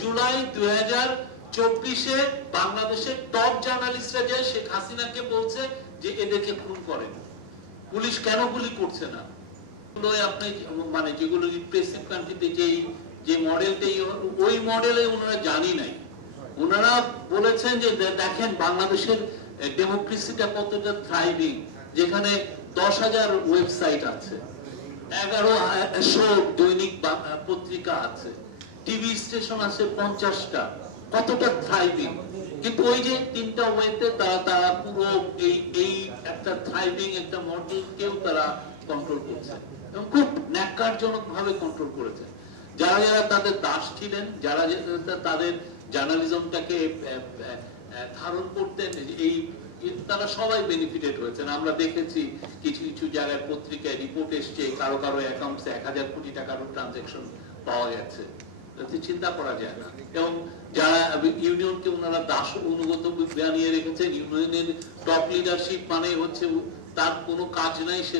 জুলাই 2024-এ বাংলাদেশের টপ জার্নালিস্টরা যায় শেখ হাসিনাকে বলছে যে এদেরকে খুন করেন, পুলিশ কেন গুলি করছে না? আপনি মানে যেগুলো রিপ্রেসিভ কান্ট্রিতে যে মডেলটাই ওই মডেলে ওনারা জানি নাই। ওনারা বলেছেন যে দেখেন বাংলাদেশের ডেমোক্রেসিটা কতটা থ্রাইভিং, যেখানে 10,000 ওয়েবসাইট আছে, 1100 দৈনিক পত্রিকা আছে, টিভি স্টেশন আছে 50টা, কতটা থ্রাইভিং। কিন্তু ওই যে তিনটা ওয়েতে তারা পুরো এই একটা থ্রাইভিং একটা মডেলকেও তারা কন্ট্রোল করছে এবং খুব ন্যাক্কারজনক ভাবে কন্ট্রোল করেছে। যারা যারা তাদের দাস ছিলেন, যারা তাদের জার্নালিজমটাকে ধারণ করতেন, এই তারা সবাই বেনিফিটেড হয়েছেন। আমরা দেখেছি কিছু কিছু জায়গায় পত্রিকায় রিপোর্ট এসছে কারো কারো অ্যাকাউন্টে 1000 কোটি টাকারও ট্রানজাকশন পাওয়া গেছে, চিন্তা করা যায় না। এবং যারা ইউনিয়নকে ওনারা দাস অনুগত বানিয়ে রেখেছেন, ইউনিয়নের টপ লিডারশিপ মানে হচ্ছে তার কোনো কাজ নাই, সে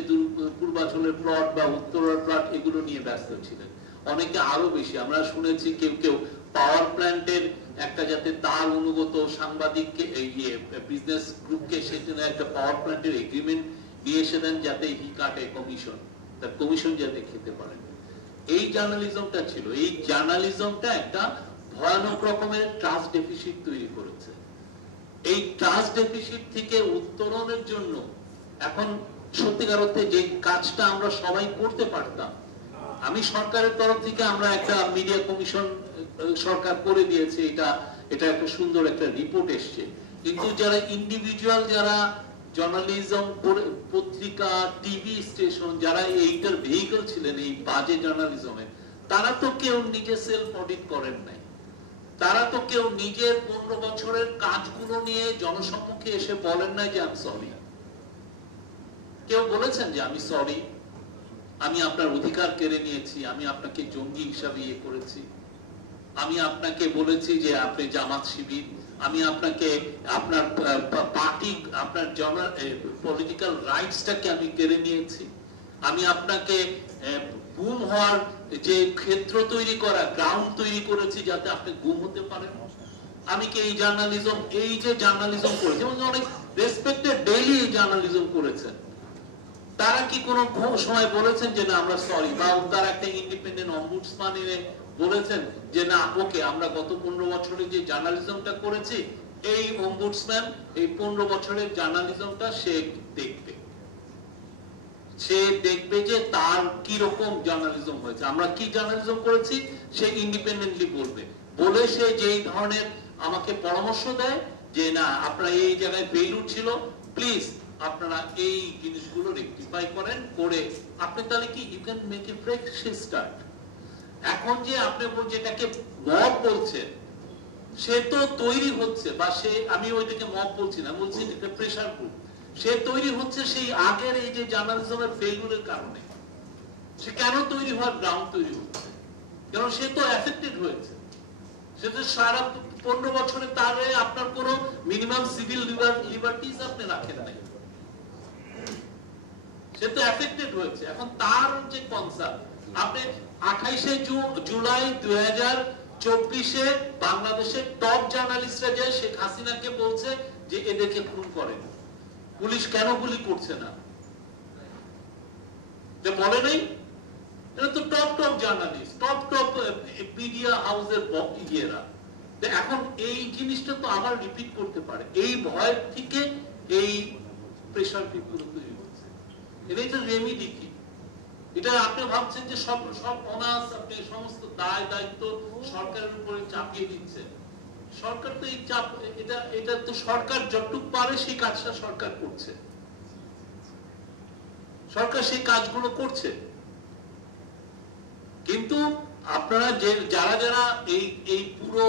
পূর্বাঞ্চলের প্লট বা উত্তরের প্লট এগুলো নিয়ে ব্যস্ত ছিলেন। অনেকে আরো বেশি, আমরা শুনেছি কেউ কেউ পাওয়ার প্ল্যান্টের একটা যাতে তার অনুগত সাংবাদিককে বিজনেস গ্রুপকে সেটা একটা পাওয়ার প্ল্যান্টের এগ্রিমেন্ট নিয়ে এসে দেন যাতে হি কাটে কমিশন, তার কমিশন যাতে খেতে পারেন। এই জার্নালিজমটা ছিল, এই জার্নালিজমটা একটা ভয়ানক রকমের ট্রাস্ট ডেফিসিট তৈরি করেছে। এই ট্রাস্ট ডেফিসিট থেকে উত্তরণের জন্য এখন সত্যিকার অর্থে যে কাজটা আমরা সবাই করতে পারতাম, আমি সরকারের তরফ থেকে আমরা একটা মিডিয়া কমিশন সরকার করে দিয়েছে, এটা একটা সুন্দর একটা রিপোর্ট এসছে। কিন্তু যারা ইন্ডিভিজুয়াল, যারা জার্নালিজম পত্রিকা টিভি স্টেশন, যারা এইটার ভেহিকল ছিলেন এই বাজে জার্নালিজমে, তারা তো কেউ নিজে সেলফ অডিট করেন নাই। তারা তো কেউ নিজের 15 বছরের কাজগুলো নিয়ে জনসম্মুখে এসে বলেন নাই যে আমি সরি। কেউ বলেছেন যে আমি সরি, আমি আপনার অধিকার কেড়ে নিয়েছি, আমি আপনাকে জঙ্গি হিসাবে ইয়ে করেছি, আমি আপনাকে বলেছি যে আপনি জামাত শিবির, আমি আপনাকে আপনার পার্টি আপনার পলিটিক্যাল রাইটসটাকে আমি কেড়ে নিয়েছি, আমি আপনাকে গুম হওয়ার যে ক্ষেত্র তৈরি করা, গ্রাউন্ড তৈরি করেছি যাতে আপনি গুম হতে পারেন। আমি কি এই যে জার্নালিজম করেছি, অনেক রেসপেক্টেড ডেইলি এই জার্নালিজম করেছেন, তারা কি কোনো সময় বলেছেন যে না আমরা সরি? বা তারা একটা ইন্ডিপেন্ডেন্ট অম্বুডসম্যান এনে বলেছেন যে না ওকে আমরা গত 15 বছরে যে জার্নালিজমটা করেছি, এই অম্বুডসম্যান এই 15 বছরের জার্নালিজমটা সে দেখবে যে তার কি রকম জার্নালিজম হয়েছে, আমরা কি জার্নালিজম করেছি, সে ইন্ডিপেন্ডেন্টলি বলে সে যেই ধরনের আমাকে পরামর্শ দেয় যে না আপনারা এই জায়গায় ফেইলিউর ছিল, প্লিজ আপনারা এই জিনিসগুলো রেকটিফাই করেন, করে আপনি তাহলে কি you can make a fresh start. এখন যে আপনি যেটাকে মব বলছেন, সে তো তৈরি হচ্ছে, বা সে আমি ওইটাকে মব বলছি না, বলছি এটা প্রেসার গ্রুপ, সে তৈরি হচ্ছে সেই আগের এই যে জার্নালিজমের ফেইলিউরের কারণে। সে কেন তৈরি হওয়ার গ্রাউন্ড তৈরি হচ্ছে, কারণ সে তো এফেক্টেড হয়েছে। সে তো সারা 15 বছরে তারে আপনার কোনো মিনিমাম সিভিল লিবার্টিজ আপনি রাখেন নাই, সে তো এফেক্টেড হয়েছে। এখন তার যে কনসার্ন, আপনি 28শে জুলাই 2024-এ বাংলাদেশের টপ জার্নালিস্টরা যায় শেখ হাসিনাকে বলছে যে এদেরকে খুন করেন, পুলিশ কেন গুলি করছে না? যে বলে নাই, এটা তো টপ জার্নালিস্ট, টপ মিডিয়া হাউসের ইয়েরা। এখন এই জিনিসটা তো আবার রিপিট করতে পারে, এই ভয় থেকে এই প্রেসার গুলো তৈরি হচ্ছে। এটা রেমিডি কি? এটা আপনি ভাবছেন যে সব অনার্স আপনি সমস্ত দায় দায়িত্ব সরকারের উপরে চাপিয়ে দিচ্ছেন। সরকার তো এই চাপ, এটা তো সরকার যতটুকু পারে সেই কাজটা সরকার করছে, সরকার সেই কাজগুলো করছে। কিন্তু আপনারা যারা যারা এই পুরো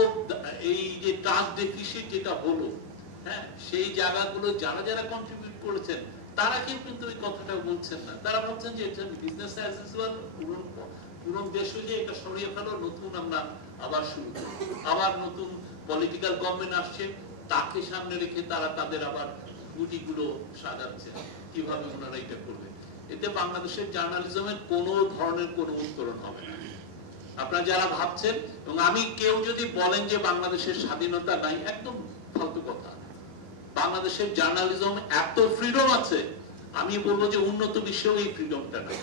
এই যে ট্রাস্ট ডেফিসিট যেটা হলো, হ্যাঁ, সেই জায়গাগুলো যারা যারা কন্ট্রিবিউট করেছেন তারা কেউ কিন্তু ওই কথাটা বলছেন না। তারা বলছেন যে এটা বিজনেস অ্যাজ ইউজুয়াল, পুরো দেশে যে এটা সরিয়ে ফেলো, নতুন আমরা আবার শুরু করব, আবার নতুন পলিটিক্যাল গভর্নমেন্ট আসছে, তাকে সামনে রেখে তারা তাদের আবার গুটিগুলো সাজাচ্ছে কিভাবে ওনারা এটা করবে। এতে বাংলাদেশের জার্নালিজমের কোনো ধরনের কোনো উত্তরণ হবে না। আপনারা যারা ভাবছেন, এবং আমি কেউ যদি বলেন যে বাংলাদেশের স্বাধীনতা নাই, একদম ফালতু কথা। বাংলাদেশের জার্নালিজম এত ফ্রিডম আছে, আমি বলবো যে উন্নত বিশ্বেও এই ফ্রিডমটা নাই।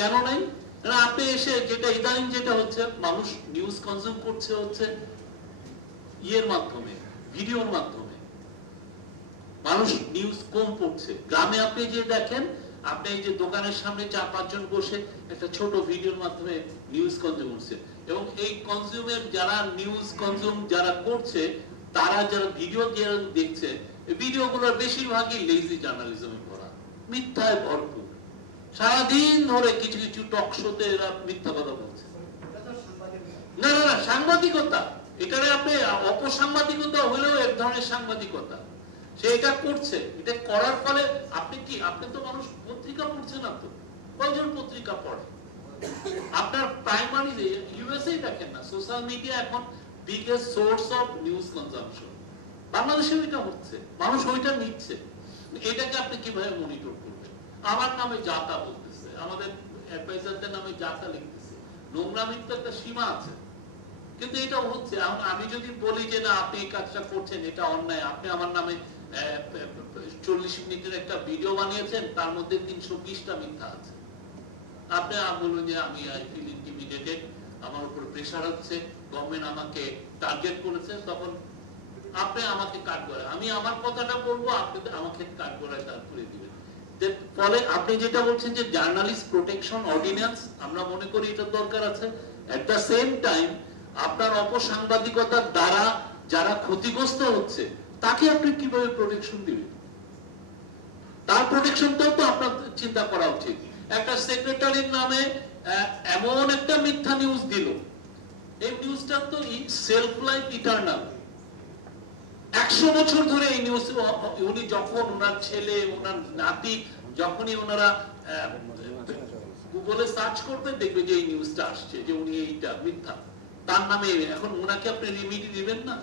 কেন নাই? আপনি এসে যেটা ইদানিং যেটা হচ্ছে, মানুষ নিউজ কনজিউম করছে হচ্ছে ইয়ের মাধ্যমে, ভিডিওর মাধ্যমে। মানুষ নিউজ কম পড়ছে। গ্রামে আপনি যে দেখেন, আপনি এই যে দোকানের সামনে 4-5 জন বসে একটা ছোট ভিডিওর মাধ্যমে নিউজ কনজিউম করছে, এবং এই কনজিউমের যারা নিউজ কনজিউম যারা করছে, তারা যারা ভিডিও যারা দেখছে, এই ভিডিওগুলোর বেশিরভাগই লেজি জার্নালিজমে ভরা, মিথ্যায় ভরপুর। সারাদিন ধরে কিছু কিছু টক শোতে এরা মিথ্যা কথা বলছে। না না না, সাংবাদিকতা এখানে আপনি অপসাংবাদিকতা হলেও এক ধরনের সাংবাদিকতা, সে এটা করছে। এটা করার ফলে আপনি তো মানুষ পত্রিকা পড়ছে না, তো কয়জন পত্রিকা পড়ে? আপনার প্রাইমারি ইউএসএ দেখেন না, সোশ্যাল মিডিয়া এখন biggest source of news consumption. বাংলাদেশেও এটা হচ্ছে, মানুষ ওইটা নিচ্ছে। এটাকে আপনি কিভাবে মনিটর করবেন? আমার নামে যাতা বলতেছে, আমাদের অ্যাডভাইজারদের নামে যাতা লিখতেছে। নোংরামির তো একটা সীমা আছে, কিন্তু এটা হচ্ছে। আমি যদি বলি যে না, আপনি এই কাজটা করছেন, এটা অন্যায়, আপনি আমার নামে 40 মিনিটের একটা ভিডিও বানিয়েছেন, তার মধ্যে 320টা মিথ্যা আছে। আপনি বলুন যে আমি আই ফিল ইন্টিমিডেটেড, আমার উপর প্রেসার হচ্ছে, গভর্নমেন্ট আমাকে টার্গেট করেছে, তখন আপনি আমাকে কাট করে, আমি আমার কথাটা বলবো, আপনি আমাকে কাট করে করে দিবেন। ফলে আপনি যেটা বলছেন যে জার্নালিস্ট প্রোটেকশন অর্ডিন্যান্স, আমরা মনে করি এটা দরকার আছে। এট দ্য সেম টাইম আপনার অপসাংবাদিকতার দ্বারা যারা ক্ষতিগ্রস্ত হচ্ছে, তাকে আপনি কিভাবে প্রোটেকশন দিবেন? তার প্রোটেকশনটাও তো আপনার চিন্তা করা উচিত। একটা সেক্রেটারির নামে এমন একটা মিথ্যা নিউজ দিল, এই নিউজটা তো সেলফ লাইফ ইটারনাল। 100 বছর ধরে এই নিউজ, উনি যখন ওনার ছেলে, ওনার নাতি, যখনই ওনারা গুগলে সার্চ করবে, দেখবে যে এই নিউজটা আসছে যে উনি এইটা মিথ্যা, তার নামে। এখন ওনাকে আপনি রেমিডি দিবেন না?